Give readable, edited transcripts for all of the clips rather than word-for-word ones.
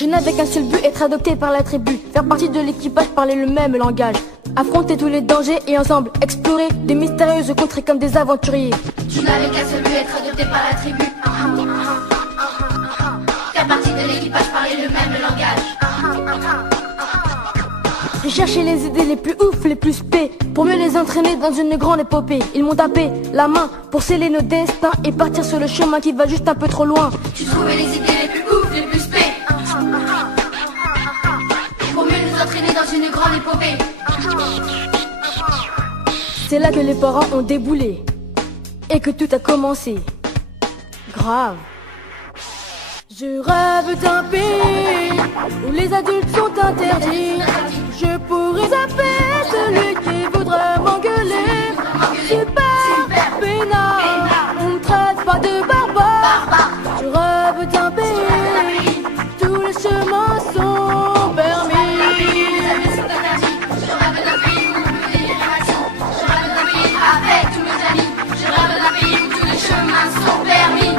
Je n'avais qu'un seul but, être adopté par la tribu, faire partie de l'équipage, parler le même langage, affronter tous les dangers et ensemble explorer de mystérieuses contrées comme des aventuriers. Je n'avais qu'un seul but, être adopté par la tribu, faire partie de l'équipage, parler le même langage. J'ai cherché les idées les plus ouf, les plus spé, pour mieux les entraîner dans une grande épopée. Ils m'ont tapé la main pour sceller nos destins et partir sur le chemin qui va juste un peu trop loin. Tu trouvais les idées les plus ouf, les plus spé, pour mieux nous entraîner dans une grande épopée. C'est là que les parents ont déboulé et que tout a commencé. Grave. Je rêve d'un pays où les adultes sont interdits. Je pourrais zapper celui qui voudrait m'engueuler. Super peinard, on me traite pas de barbare. Je rêve d'un pays, tous les chemins sont permis. Je rêve d'un pays où tous les je rêve d'un pays avec tous mes amis. Je rêve d'un pays où tous les chemins sont permis.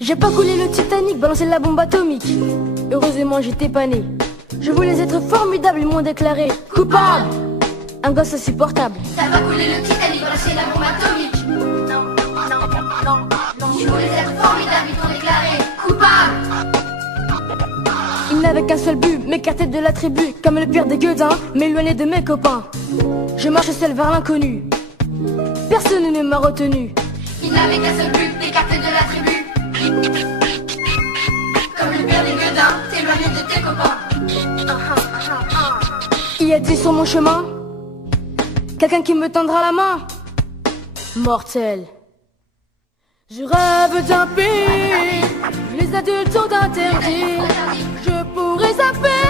J'ai pas coulé le Titanic, balancé la bombe atomique. Heureusement j'étais pas né. Je voulais être formidable, ils m'ont déclaré coupable. Un gosse insupportable. T'as pas coulé le Titanic, lâché la bombe atomique. Non. Tu voulais être formidable, ils t'ont déclaré coupable. Il n'avait qu'un seul but, m'écarter de la tribu. Comme le pire des gueudins, m'éloigner de mes copains. Je marche seul vers l'inconnu. Personne ne m'a retenu. Il n'avait qu'un seul but, d'écarter de la tribu. Comme le père des gueudins, t'éloigner de tes copains. Y a-t-il sur mon chemin quelqu'un qui me tendra la main? Mortel. Je rêve d'un pays où les adultes sont interdits. Je pourrais zapper